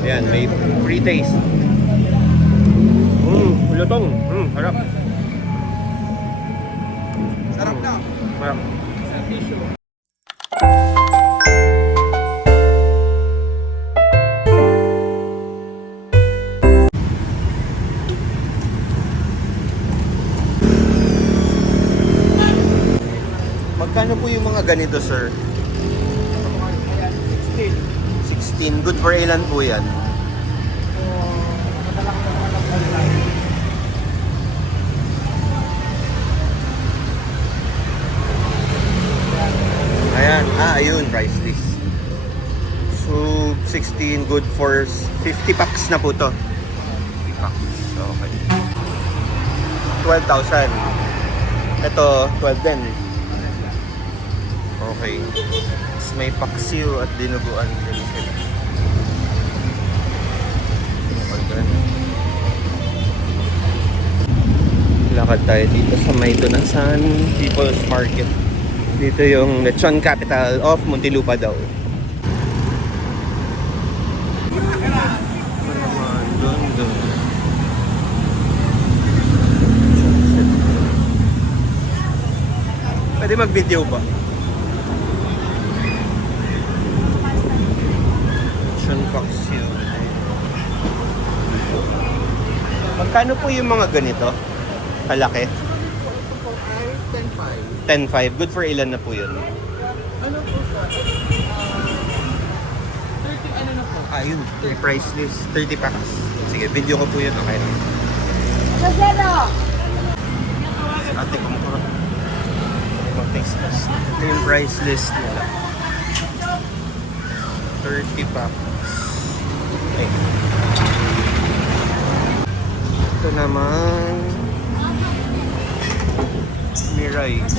Ayan, may free taste. Lutong. Harap. Sarap na. Harap. Magkano po yung mga ganito, sir? 16. Good for ilan po yan? Ayan. Ayun. Price list. So, 16 good for 50 packs na po to. 50 packs. Okay. 12,000. Ito, 12 din. Okay. Tapos may paksiw at dinuguan din sila. Okay. Lakad tayo dito sa Maytunasan People's Market. Dito yung lechon capital of Muntinlupa daw. Pwede mag-video ba? Lechon paksiw. Magkano po yung mga ganito? Kalaki? 10.5. Good for ilan na po yun? Ano po siya? 30 ano na po? Yun. May price list. 30 packs. Sige, video ko po yun. Okay lang. Ate, kumukurot. Mag-text list. Ito yung price list nila. 30 packs. Okay. Ito naman. May rice.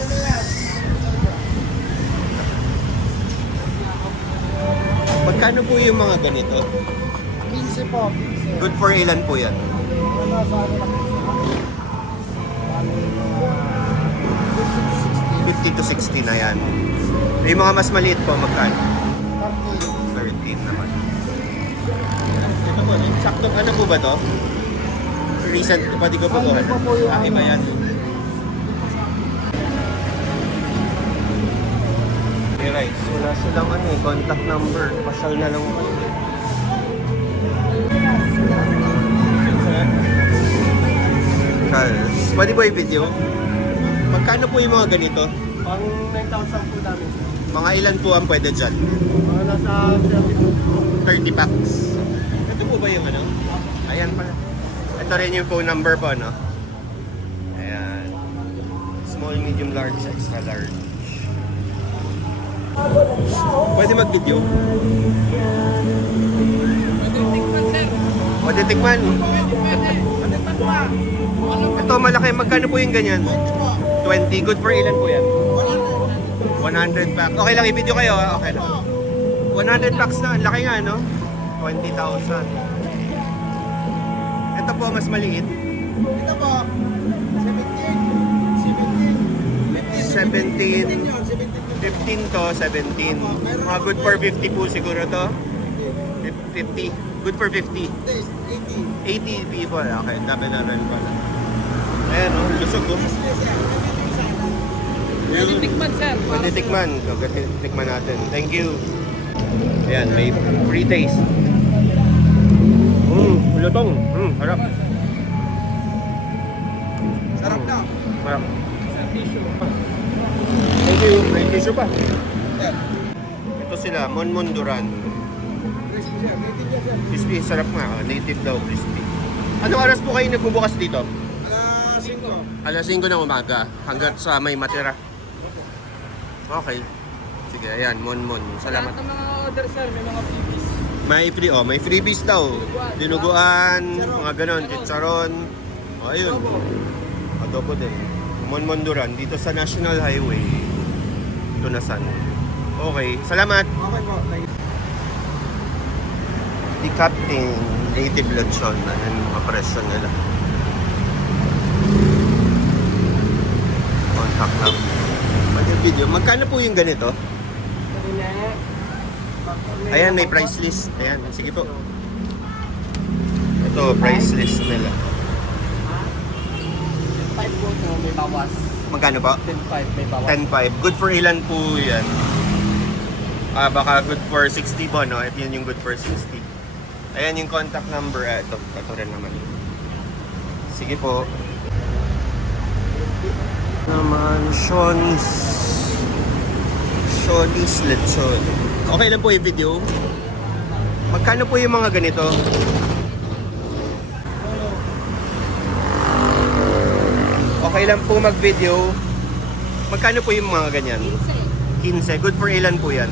Magkano po yung mga ganito? 15 po. 15. Good for ilan po yan? Ano sa ano lang? 50 to 60 na yan. Yung mga mas maliit po, magkano? 30. 13 naman. Ito po, saktong ano po ba to? Recent, pwede ko po to. Iba po yung Iba yan. May rice. Wala silang contact number. Pasal na lang po. Charles, pwede po i-video? Magkano po yung mga ganito? Pang 9,000 po namin. Mga ilan po ang pwede dyan? Mga nasa 30 packs. Ito po ba yung ano? Ayan pala. Ito rin yung phone number po, no? Ayan. Small, medium, large, extra large. Pwede mag-video? Pwede tikman. Ito malaki. Magkano po yung ganyan? 20. Good for ilan po yan? 100 packs. Okay lang, i-video kayo. Okay lang. 100 packs na. Ang laki nga, no? 20,000. Ito po, mas maliit. Ito po. 17. 15 to 17. Mga good for 50 po siguro to. 50. Good for 50. 80 people. Okay, dami na rin pala. Ayan, oh, lusog ko. Pwede tikman, sir. Pwede tikman. Tikman natin. Thank you. Ayan, may free taste. Lutong. Harap. Sarap na. Harap. Thank you. May tissue pa. Ito sila, Monmonduran. Crispy, sarap nga. Native daw, crispy. Anong oras po kayo nagbubukas dito? Alas 5 ng umaga hanggang sa may matira. Okay. Sige, ayan, Monmon. Salamat. Lahat ng mga order, sir, may mga freebies. May freebies daw. Dinuguan, mga ganon, chicharon. Ayun. Adobo din. Monmonduran dito sa National Highway. Tunasan. Okay, salamat. Okay po. Di Captain Native Lechon. Ano yung mga presyo nila? Contact lang. Video. Magkano po yung ganito? Ayan, may price list. Ayan, sige po. Ito, price list nila. 5 po no, may bawas. Magkano ba? 10.5 may bawas. 10.5. Good for ilan po yan? Baka good for 60 po, no? Ito yun yung good for 60. Ayan yung contact number. Ito rin naman. Sige po. Naman, Shawnee's lechon. Okay lang po yung video. Magkano po yung mga ganito? Okay lang po mag-video. Magkano po yung mga ganyan? 15. Good for ilan po yan?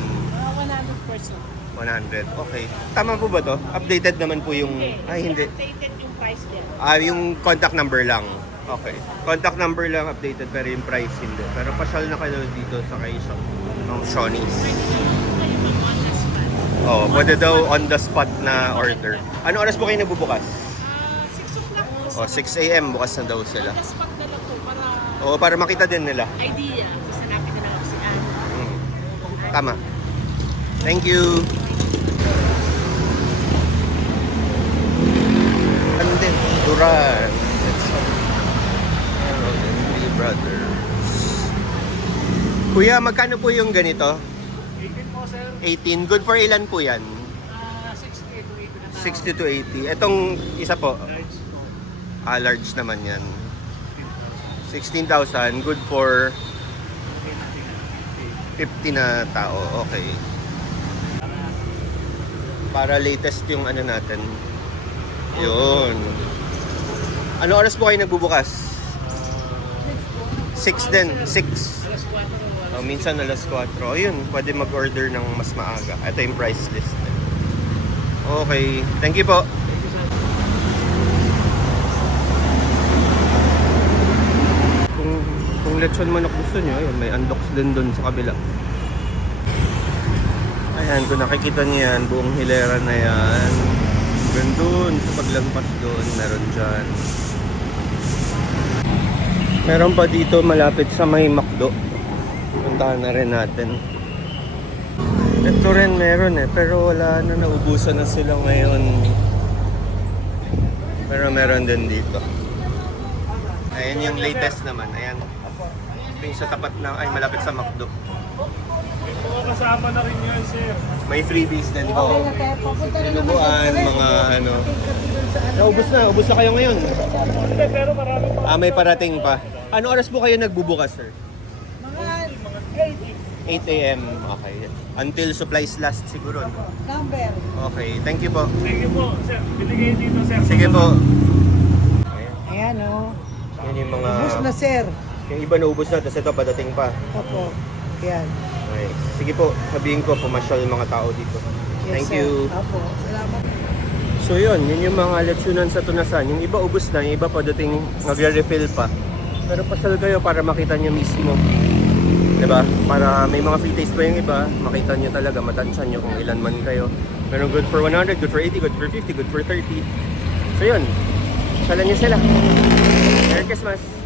100%. 100. Okay. Tama po ba to? Updated naman po yung... Ay, hindi. Updated yung price din. Yung contact number lang. Okay. Contact number lang updated pero yung price hindi. Pero pasyal na kayo dito sa Kaisha ng Shawnee's. Kayo mag on the spot. Oh, pwede daw on the spot na order. Ano oras po kayo nagbubukas? 6 o'clock po. Oh, 6 a.m. bukas na daw sila. On the spot na lang po para Oo, para makita din nila. idea. Sasanapin na lang ako si Anne. Tama. Thank you. Ano din? Duran. Three Brothers. Kuya, magkano po yung ganito? 18 po sir. 18. Good for ilan po yan? 60 to 80 na 60 to 80. Etong isa po, large po. large naman yan. 16,000. Good for 50 na tao. Okay. Para latest yung ano natin. Yun. Ano oras po kayo nagbubukas? 6 din. 6. Alas 4 o Minsan alas 4. Ayun, pwede mag-order ng mas maaga. Ito yung price list. Okay. Thank you po. Kung lechon manok gusto nyo, ayun, may undox din doon sa kabila. Ayan, kung nakikita niyo yan, buong hilera na yan. Hanggang doon, sa paglampas doon, meron dyan. Meron pa dito malapit sa may McDo. Puntahan na rin natin. Ito rin meron pero wala na, naubusan na sila ngayon. Pero meron din dito. Ayan yung latest naman, ayan. Yung sa tapat na, ay malapit sa McDo. Mga kasama na rin yan sir. May freebies din po. Dinuguan, mga ano. Naubos na kayo ngayon. Hindi, pero marami pa. May parating pa. Ano oras po kayo nagbubukas, sir? Mga 8 a.m. Okay. Until supplies last siguro. No? Number. Okay, thank you po. Sige po sir. Biligay dito sir. Sige po. Ayan o. Yan yung mga... Bus na sir. Yung iba naubos na, tapos ito padating pa. Opo. Yan. Okay. Sige po, sabihin ko, pumasyal yung mga tao dito. Thank you. Opo. Salamat. So yun yung mga lechonan sa Tunasan. Yung iba ubos na, yung iba padating nagre-refill pa. Pero pasal kayo para makita nyo mismo. Diba? Para may mga free taste pa yung iba, makita nyo talaga, matansyan nyo kung ilan man kayo. Pero good for 100, good for 80, good for 50, good for 30. So yun, salan nyo sila. Merry Christmas!